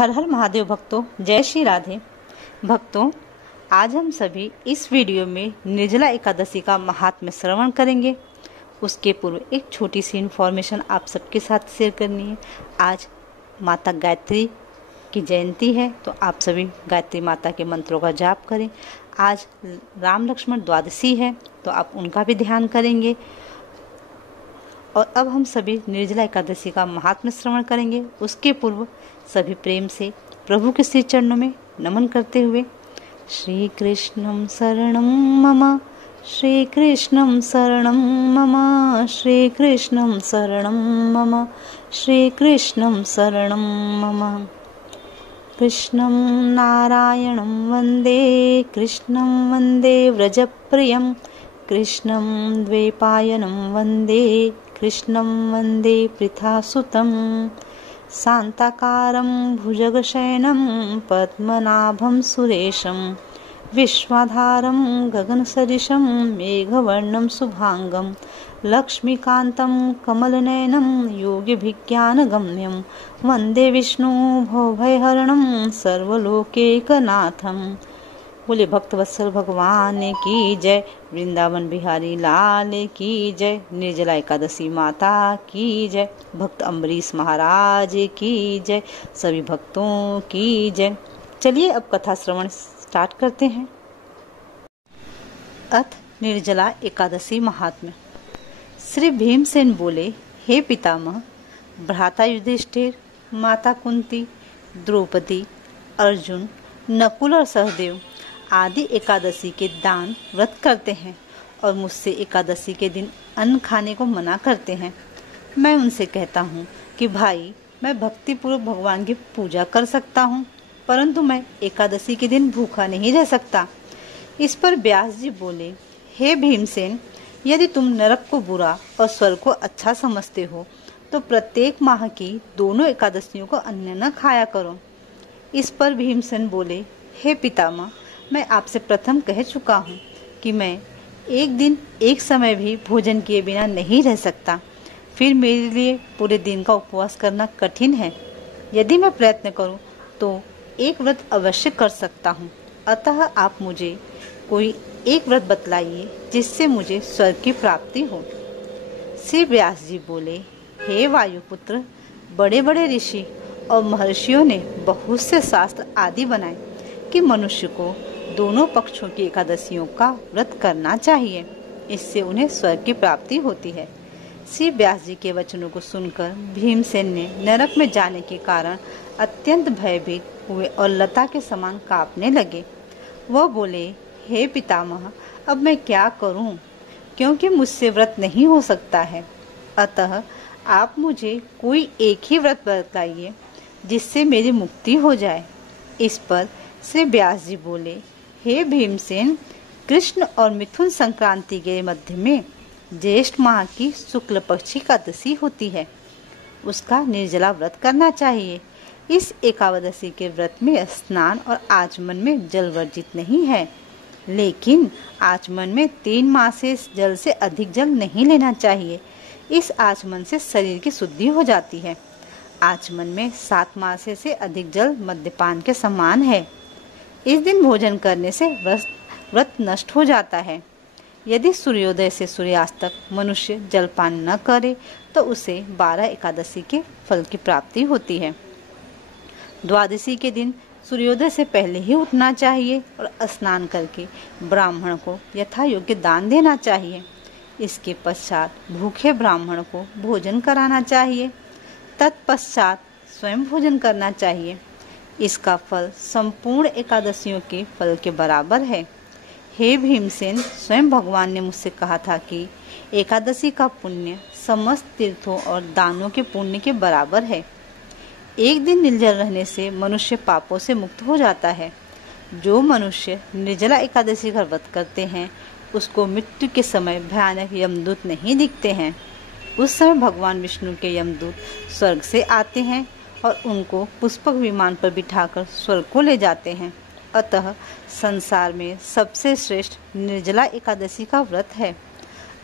हर हर महादेव भक्तों, जय श्री राधे। भक्तों, आज हम सभी इस वीडियो में निर्जला एकादशी का महात्म्य श्रवण करेंगे। उसके पूर्व एक छोटी सी इन्फॉर्मेशन आप सबके साथ शेयर करनी है। आज माता गायत्री की जयंती है, तो आप सभी गायत्री माता के मंत्रों का जाप करें। आज राम लक्ष्मण द्वादशी है, तो आप उनका भी ध्यान करेंगे। और अब हम सभी निर्जला एकादशी का महात्म्य श्रवण करेंगे। उसके पूर्व सभी प्रेम से प्रभु के श्री चरणों में नमन करते हुए श्री कृष्णं शरणं मम, श्री कृष्णं शरणं मम, श्री कृष्णं शरणं मम, श्री कृष्णं शरणं मम। कृष्णं नारायणं वन्दे, कृष्णं वन्दे व्रजप्रियं, कृष्णं द्वैपायनं वन्दे, कृष्णं वन्दे पृथासुतं। शान्ताकारं भुजगशयनं पद्मनाभं सुरेशं, विश्वाधारं गगनसदृशं मेघवर्णं शुभांगं, लक्ष्मीकान्तं कमलनयनं योगिभिज्ञानगम्यं, वन्दे विष्णु भवभयहरणं सर्वलोकैकनाथं। बोले भक्तवत्सल भगवान की जय, वृंदावन बिहारी लाल की जय, निर्जला एकादशी माता की जय, भक्त अम्बरीश महाराज की जय, सभी भक्तों की जय। चलिए अब कथा श्रवण स्टार्ट करते हैं। अथ निर्जला एकादशी महात्म्य। श्री भीमसेन बोले, हे पितामह, भ्राता युधिष्ठिर, माता कुंती, द्रौपदी, अर्जुन, नकुल और सहदेव आदि एकादशी के दान व्रत करते हैं और मुझसे एकादशी के दिन अन्न खाने को मना करते हैं। मैं उनसे कहता हूँ कि भाई, मैं भक्तिपूर्वक भगवान की पूजा कर सकता हूँ, परंतु मैं एकादशी के दिन भूखा नहीं रह सकता। इस पर व्यास जी बोले, हे भीमसेन, यदि तुम नरक को बुरा और स्वर्ग को अच्छा समझते हो तो प्रत्येक माह की दोनों एकादशियों को अन्न न खाया करो। इस पर भीमसेन बोले, हे पितामह, मैं आपसे प्रथम कह चुका हूँ कि मैं एक दिन एक समय भी भोजन किए बिना नहीं रह सकता। फिर मेरे लिए पूरे दिन का उपवास करना कठिन है। यदि मैं प्रयत्न करूँ तो एक व्रत अवश्य कर सकता हूँ। अतः आप मुझे कोई एक व्रत बतलाइए जिससे मुझे स्वर्ग की प्राप्ति हो। श्री व्यास जी बोले, हे वायुपुत्र, बड़े बड़े ऋषि और महर्षियों ने बहुत से शास्त्र आदि बनाए कि मनुष्य को दोनों पक्षों की एकादशियों का व्रत करना चाहिए। इससे उन्हें स्वर्ग की प्राप्ति होती है। श्री व्यास जी के वचनों को सुनकर भीमसेन ने नरक में जाने के कारण अत्यंत भयभीत हुए और लता के समान कांपने लगे। वह बोले, हे पितामह, अब मैं क्या करूं, क्योंकि मुझसे व्रत नहीं हो सकता है। अतः आप मुझे कोई एक ही व्रत बताइए जिससे मेरी मुक्ति हो जाए। इस पर श्री व्यास जी बोले, हे भीमसेन, कृष्ण और मिथुन संक्रांति के मध्य में ज्येष्ठ माह की शुक्ल पक्ष की एकादशी होती है। उसका निर्जला व्रत करना चाहिए। इस एकादशी के व्रत में स्नान और आचमन में जल वर्जित नहीं है, लेकिन आचमन में 3 मासे जल से अधिक जल नहीं लेना चाहिए। इस आचमन से शरीर की शुद्धि हो जाती है। आचमन में 7 मासे से अधिक जल मद्यपान के समान है। इस दिन भोजन करने से व्रत नष्ट हो जाता है। यदि सूर्योदय से सूर्यास्त तक मनुष्य जलपान न करे तो उसे 12 एकादशी के फल की प्राप्ति होती है। द्वादशी के दिन सूर्योदय से पहले ही उठना चाहिए और स्नान करके ब्राह्मण को यथा योग्य दान देना चाहिए। इसके पश्चात भूखे ब्राह्मण को भोजन कराना चाहिए। तत्पश्चात स्वयं भोजन करना चाहिए। इसका फल संपूर्ण एकादशियों के फल के बराबर है। हे भीमसेन, स्वयं भगवान ने मुझसे कहा था कि एकादशी का पुण्य समस्त तीर्थों और दानों के पुण्य के बराबर है। एक दिन निर्जल रहने से मनुष्य पापों से मुक्त हो जाता है। जो मनुष्य निर्जला एकादशी का व्रत करते हैं उसको मृत्यु के समय भयानक यमदूत नहीं दिखते हैं। उस समय भगवान विष्णु के यमदूत स्वर्ग से आते हैं और उनको पुष्पक विमान पर बिठाकर स्वर्ग को ले जाते हैं। अतः संसार में सबसे श्रेष्ठ निर्जला एकादशी का व्रत है।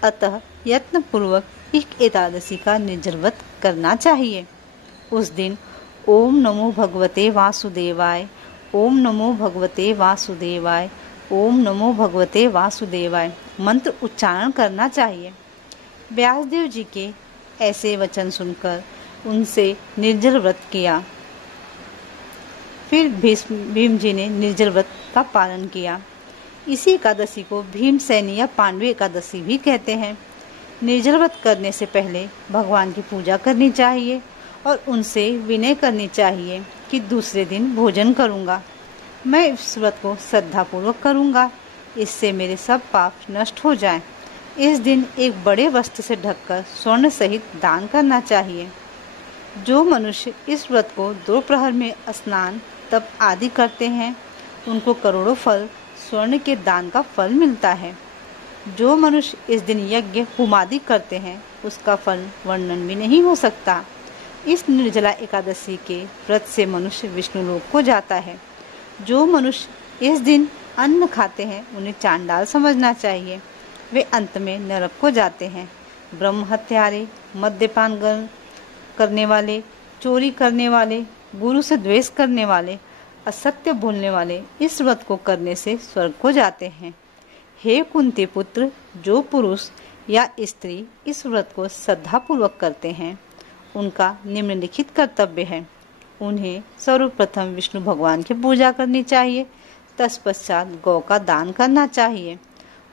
अतः यत्न पूर्वक एक एकादशी का निर्जल व्रत करना चाहिए। उस दिन ओम नमो भगवते वासुदेवाय, ओम नमो भगवते वासुदेवाय, ओम नमो भगवते वासुदेवाय मंत्र उच्चारण करना चाहिए। व्यासदेव जी के ऐसे वचन सुनकर उनसे निर्जल व्रत किया। फिर भीम जी ने निर्जल व्रत का पालन किया। इसी एकादशी को भीमसेनी या पांडवी एकादशी भी कहते हैं। निर्जल व्रत करने से पहले भगवान की पूजा करनी चाहिए और उनसे विनय करनी चाहिए कि दूसरे दिन भोजन करूँगा, मैं इस व्रत को श्रद्धापूर्वक करूँगा, इससे मेरे सब पाप नष्ट हो जाएं। इस दिन एक बड़े वस्त्र से ढककर स्वर्ण सहित दान करना चाहिए। जो मनुष्य इस व्रत को 2 प्रहर में स्नान तप आदि करते हैं, उनको करोड़ों फल स्वर्ण के दान का फल मिलता है। जो मनुष्य इस दिन यज्ञ होमादि करते हैं, उसका फल वर्णन भी नहीं हो सकता। इस निर्जला एकादशी के व्रत से मनुष्य विष्णु लोक को जाता है। जो मनुष्य इस दिन अन्न खाते हैं, उन्हें चांडाल समझना चाहिए, वे अंत में नरक को जाते हैं। ब्रह्म हत्यारे, मद्यपान करने वाले, चोरी करने वाले, गुरु से द्वेष करने वाले, असत्य बोलने वाले इस व्रत को करने से स्वर्ग को जाते हैं। हे कुंती पुत्र, जो पुरुष या स्त्री इस व्रत को श्रद्धापूर्वक करते हैं, उनका निम्नलिखित कर्तव्य है। उन्हें सर्वप्रथम विष्णु भगवान की पूजा करनी चाहिए, तत्पश्चात गौ का दान करना चाहिए।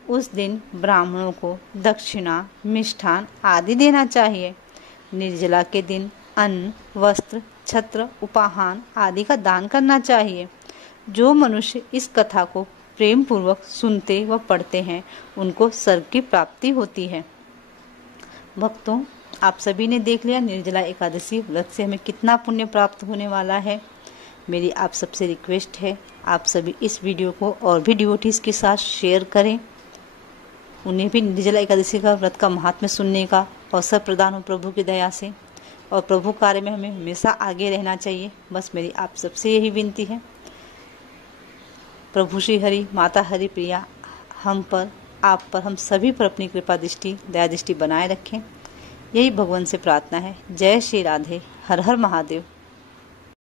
उस दिन ब्राह्मणों को दक्षिणा, मिष्ठान आदि देना चाहिए। निर्जला के दिन अन्न, वस्त्र, छत्र, उपाहान आदि का दान करना चाहिए। जो मनुष्य इस कथा को प्रेम पूर्वक सुनते व पढ़ते हैं, उनको स्वर्ग की प्राप्ति होती है। भक्तों, आप सभी ने देख लिया निर्जला एकादशी व्रत से हमें कितना पुण्य प्राप्त होने वाला है। मेरी आप सबसे रिक्वेस्ट है, आप सभी इस वीडियो को और भी डिवोटीज के साथ शेयर करें, उन्हें भी निर्जला एकादशी का व्रत का महात्म्य सुनने का अवसर प्रदान हो प्रभु की दया से। और प्रभु कार्य में हमें हमेशा आगे रहना चाहिए, बस मेरी आप सबसे यही विनती है। प्रभु श्री हरि, माता हरि प्रिया हम पर, आप पर, हम सभी पर अपनी कृपा दृष्टि, दया दृष्टि बनाए रखें, यही भगवान से प्रार्थना है। जय श्री राधे, हर हर महादेव।